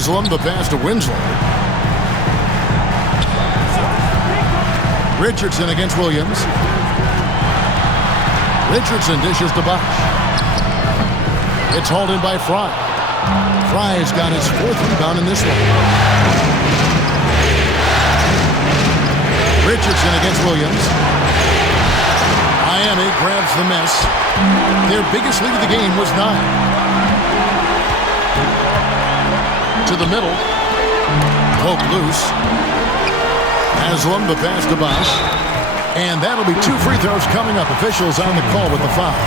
Haslam, the pass to Winslow. Richardson against Williams. Richardson dishes to Bosch. It's hauled in by Fry. Fry's got his 4th rebound in this one. Richardson against Williams. Miami grabs the miss. Their biggest lead of the game was 9. To the middle. Poke loose. Haslam, the pass to Bosch. And that'll be 2 free throws coming up. Officials on the call with the foul.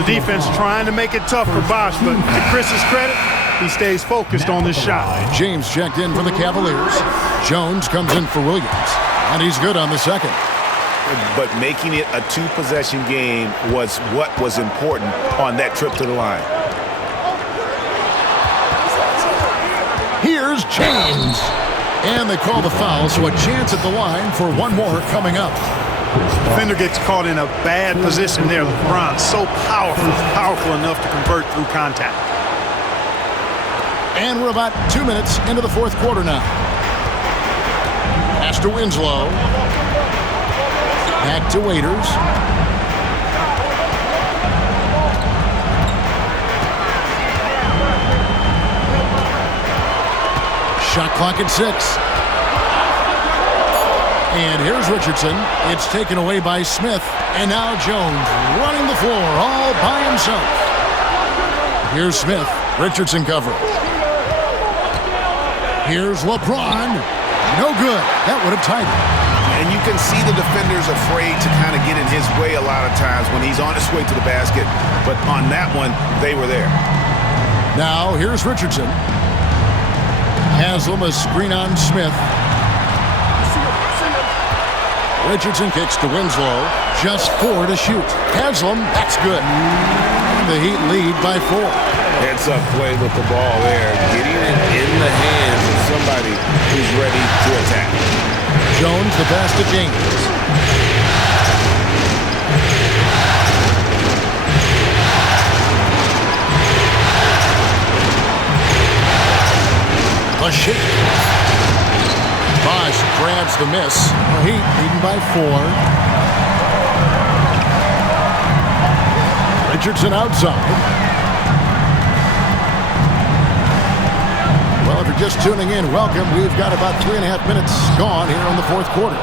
The defense trying to make it tough for Bosch, but to Chris's credit, he stays focused on this shot. James checked in for the Cavaliers. Jones comes in for Williams. And he's good on the second. But making it a 2-possession game was what was important on that trip to the line. Here's James. And they call the foul, so a chance at the line for one more coming up. Defender gets caught in a bad position there. LeBron so powerful enough to convert through contact. And we're about 2 minutes into the 4th quarter now. Pass to Winslow. Back to Waiters. Shot clock at 6. And here's Richardson. It's taken away by Smith. And now Jones running the floor all by himself. Here's Smith. Richardson covering. Here's LeBron. No good. That would have tied it. And you can see the defender's afraid to kind of get in his way a lot of times when he's on his way to the basket. But on that one, they were there. Now, here's Richardson. Haslam, a screen on Smith. Richardson kicks to Winslow. Just 4 to shoot. Haslam, that's good. The Heat lead by 4. Heads-up play with the ball there. Getting it in the hands of somebody who's ready to attack. Jones, the pass to James. A shake. Bosch grabs the miss. Heat leading by 4. Richardson outside. Well, if you're just tuning in, welcome. We've got about 3.5 minutes gone here in the 4th quarter.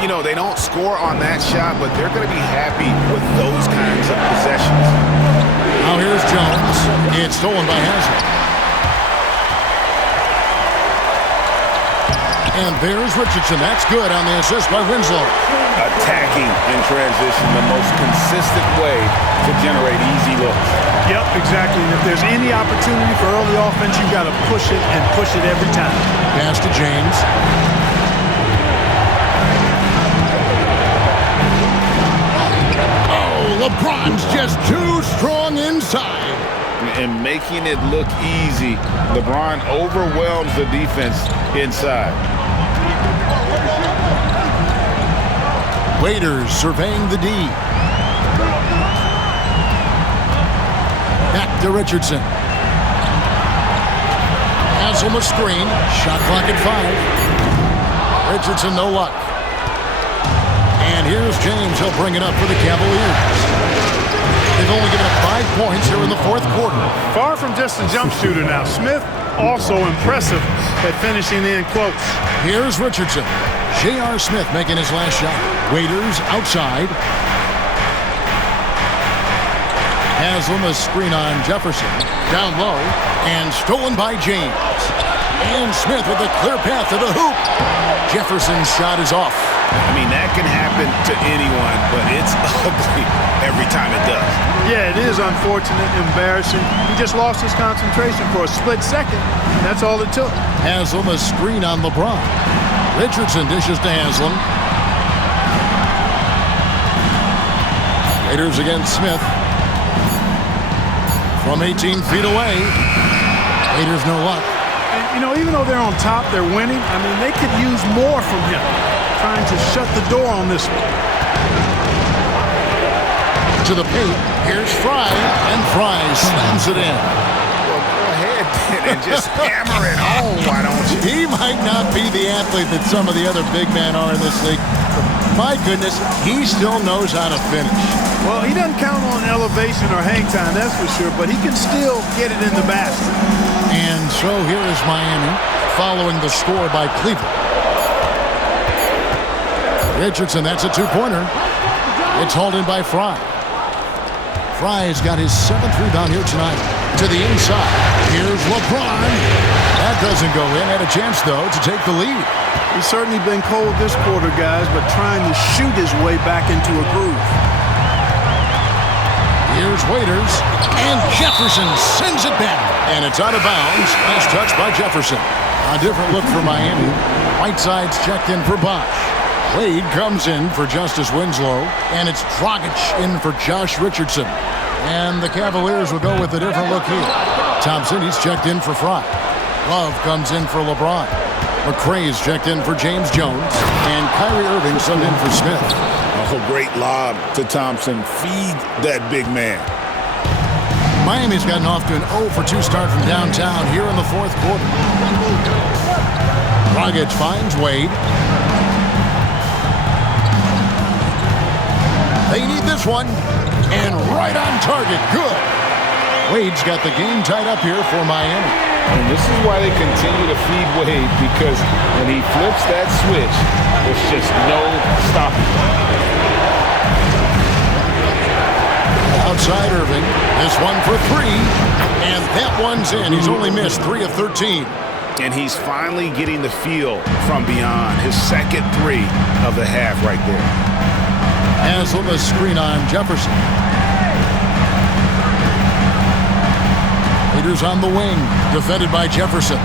You know, they don't score on that shot, but they're going to be happy with those kinds of possessions. Now here's Jones. It's stolen by Haslam. And there's Richardson. That's good on the assist by Winslow. Attacking in transition, the most consistent way to generate easy looks. Yep, exactly. And if there's any opportunity for early offense, you've got to push it and push it every time. Pass to James. Oh, LeBron's just too strong inside. And making it look easy, LeBron overwhelms the defense inside. Waiters surveying the D. Back to Richardson. Haslam a screen. Shot clock at 5. Richardson no luck. And here's James. He'll bring it up for the Cavaliers. They've only given up 5 points here in the 4th quarter. Far from just a jump shooter now. Smith also impressive at finishing in close. Here's Richardson. J.R. Smith making his last shot. Waiters outside. Haslam a screen on Jefferson. Down low. And stolen by James. And Smith with a clear path to the hoop. Jefferson's shot is off. I mean, that can happen to anyone, but it's ugly every time it does. Yeah, it is unfortunate, embarrassing. He just lost his concentration for a split second. That's all it took. Haslam a screen on LeBron. Richardson dishes to Haslam. Raiders against Smith. From 18 feet away. Raiders no luck. And, you know, even though they're on top, they're winning. I mean, they could use more from him. Trying to shut the door on this one. To the paint. Here's Fry. And Fry slams it in. Well, go ahead, and just hammer it home, why don't you? He might not be the athlete that some of the other big men are in this league. My goodness, he still knows how to finish. Well, he doesn't count on elevation or hang time, that's for sure, but he can still get it in the basket. And so here is Miami following the score by Cleveland. Richardson, that's a two-pointer. It's hauled in by Fry. Fry has got his 7th rebound here tonight. To the inside. Here's LeBron. That doesn't go in. Had a chance, though, to take the lead. He's certainly been cold this quarter, guys, but trying to shoot his way back into a groove. Here's Waiters. And Jefferson sends it down. And it's out of bounds. Last touch by Jefferson. A different look for Miami. Whiteside's checked in for Bosh. Wade comes in for Justice Winslow, and it's Dragic in for Josh Richardson. And the Cavaliers will go with a different look here. Thompson, he's checked in for Fry. Love comes in for LeBron. McRae's checked in for James Jones. And Kyrie Irving subbed in for Smith. Oh, great lob to Thompson. Feed that big man. Miami's gotten off to an 0-for-2 start from downtown here in the 4th quarter. Dragic finds Wade. They need this one. And right on target. Good. Wade's got the game tied up here for Miami. And this is why they continue to feed Wade, because when he flips that switch, there's just no stopping. Outside Irving. This one for 3. And that one's in. He's only missed 3 of 13. And he's finally getting the feel from beyond. His second 3 of the half right there. Haslem, a screen on Jefferson. Waiters on the wing, defended by Jefferson.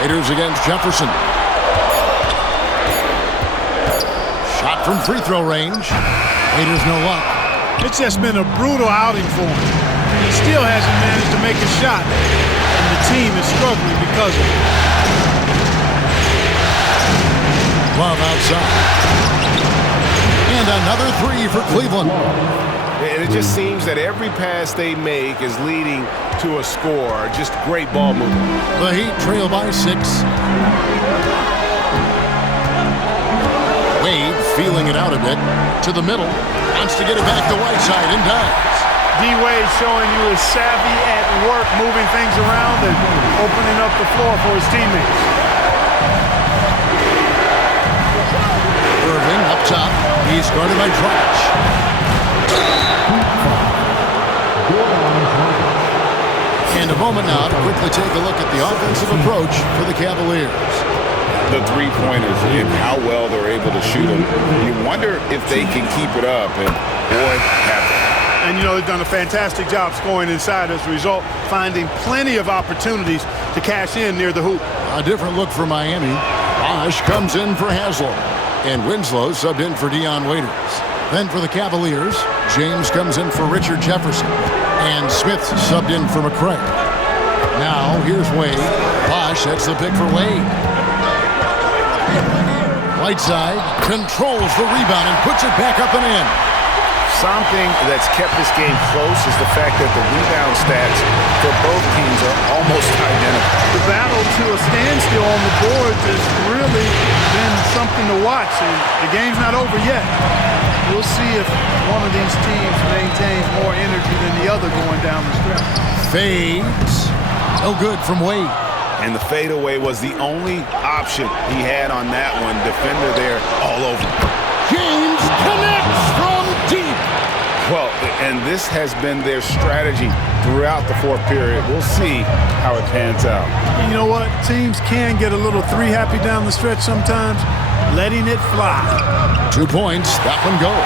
Waiters against Jefferson. Shot from free throw range. Waiters no luck. It's just been a brutal outing for him. He still hasn't managed to make a shot, and the team is struggling because of it. Love outside. And another 3 for Cleveland. And it just seems that every pass they make is leading to a score. Just great ball movement. The Heat trail by 6. Wade feeling it out a bit. To the middle. Wants to get it back to Whiteside and does. D-Wade showing you his savvy at work, moving things around and opening up the floor for his teammates. Irving up top. He's guarded by Dragic. And a moment now to quickly take a look at the offensive approach for the Cavaliers. The three-pointers and how well they're able to shoot them. You wonder if they can keep it up, and boy, have they. And, you know, they've done a fantastic job scoring inside as a result, finding plenty of opportunities to cash in near the hoop. A different look for Miami. Bosh comes in for Haslem. And Winslow subbed in for Dion Waiters. Then for the Cavaliers, James comes in for Richard Jefferson. And Smith subbed in for McRae. Now, here's Wade. Bosh sets the pick for Wade. Whiteside controls the rebound and puts it back up and in. Something that's kept this game close is the fact that the rebound stats for both teams are almost identical. The battle to a standstill on the boards has really been something to watch, and the game's not over yet. We'll see if one of these teams maintains more energy than the other going down the stretch. Fades. No good from Wade. And the fadeaway was the only option he had on that one. Defender there all over. James connects from deep. Well, and this has been their strategy throughout the 4th period. We'll see how it pans out. You know what? Teams can get a little 3-happy down the stretch sometimes, letting it fly. 2 points. That one goes.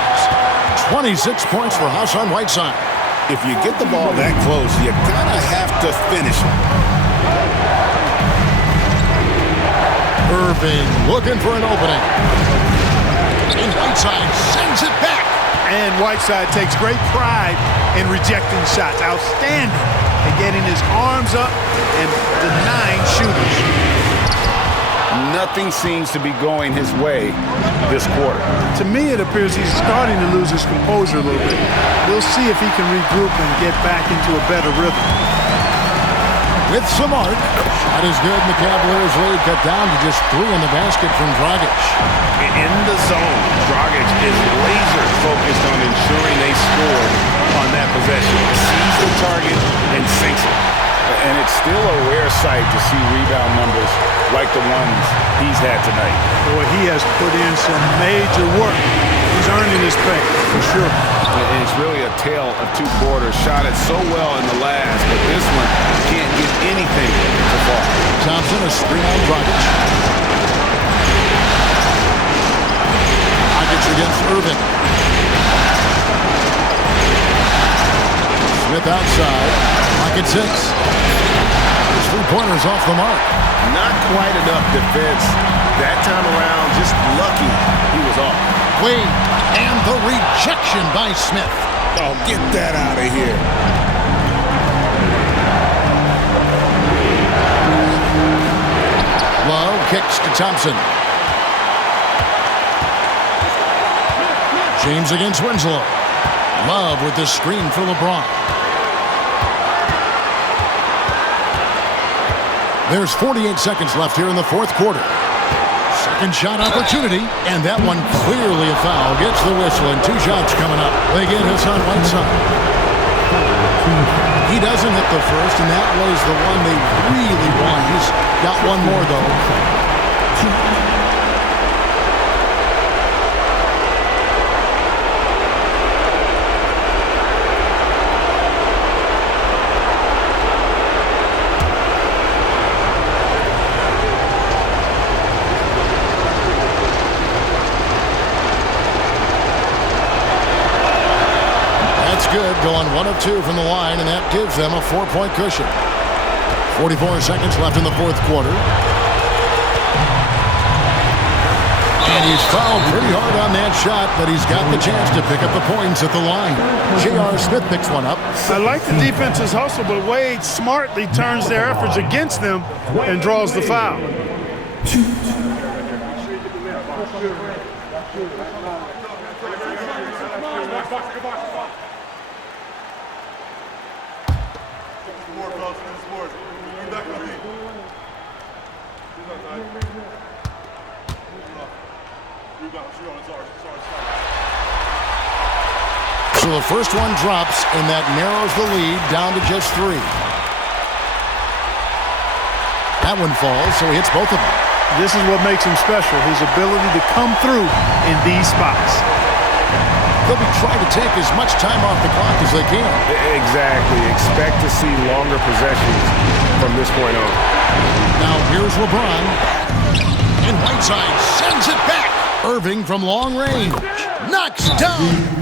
26 points for Hassan Whiteside. If you get the ball that close, you gotta have to finish it. Irving looking for an opening. And Whiteside sends it back. And Whiteside takes great pride in rejecting shots. Outstanding at getting his arms up and denying shooters. nothing seems to be going his way this quarter. To me, it appears he's starting to lose his composure a little bit. We'll see if he can regroup and get back into a better rhythm. With some arc, shot is good, and the Cavaliers lead cut down to just 3 in the basket from Dragic. In the zone, Dragic is laser focused on ensuring they score on that possession. Sees the target and sinks it. And it's still a rare sight to see rebound numbers like the ones he's had tonight. Boy, he has put in some major work. He's earning his pay, for sure. And it's really a tale of 2 quarters. Shot it so well in the last, but this one can't get anything to fall. Thompson, a screen on Dragic. Dragic against Irving. Smith outside. Rocket 6. His 3-pointers off the mark. Not quite enough defense. That time around, just lucky he was off. Wade, and the rejection by Smith. Oh, get that out of here. Love kicks to Thompson. James against Winslow. Love with the screen for LeBron. There's 48 seconds left here in the fourth quarter. Second shot opportunity, and that one clearly a foul. Gets the whistle, and 2 shots coming up. They get Hassan Whiteside. He doesn't hit the first, and that was the one they really won. He's got one more, though. Good, going 1 of 2 from the line, and that gives them a 4-point cushion. 44 seconds left in the fourth quarter. And he's fouled pretty hard on that shot, but he's got the chance to pick up the points at the line. J.R. Smith picks one up. I like the defense's hustle, but Wade smartly turns their efforts against them and draws the foul. So the first one drops, and that narrows the lead down to just 3. That one falls, so he hits both of them. This is what makes him special, his ability to come through in these spots. They'll be trying to take as much time off the clock as they can. Exactly. Expect to see longer possessions from this point on. Now here's LeBron. And Whiteside sends it back. Irving from long range. Knocks down.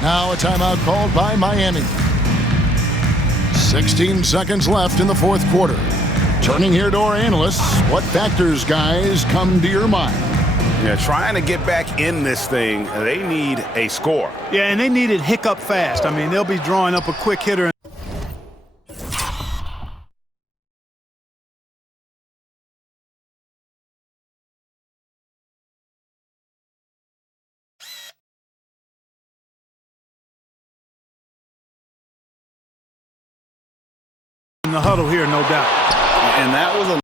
Now a timeout called by Miami. 16 seconds left in the fourth quarter. Turning here to our analysts, what factors, guys, come to your mind? Yeah, trying to get back in this thing, they need a score. Yeah, and they need it hiccup fast. I mean, they'll be drawing up a quick hitter. In the huddle here, no doubt. And that was a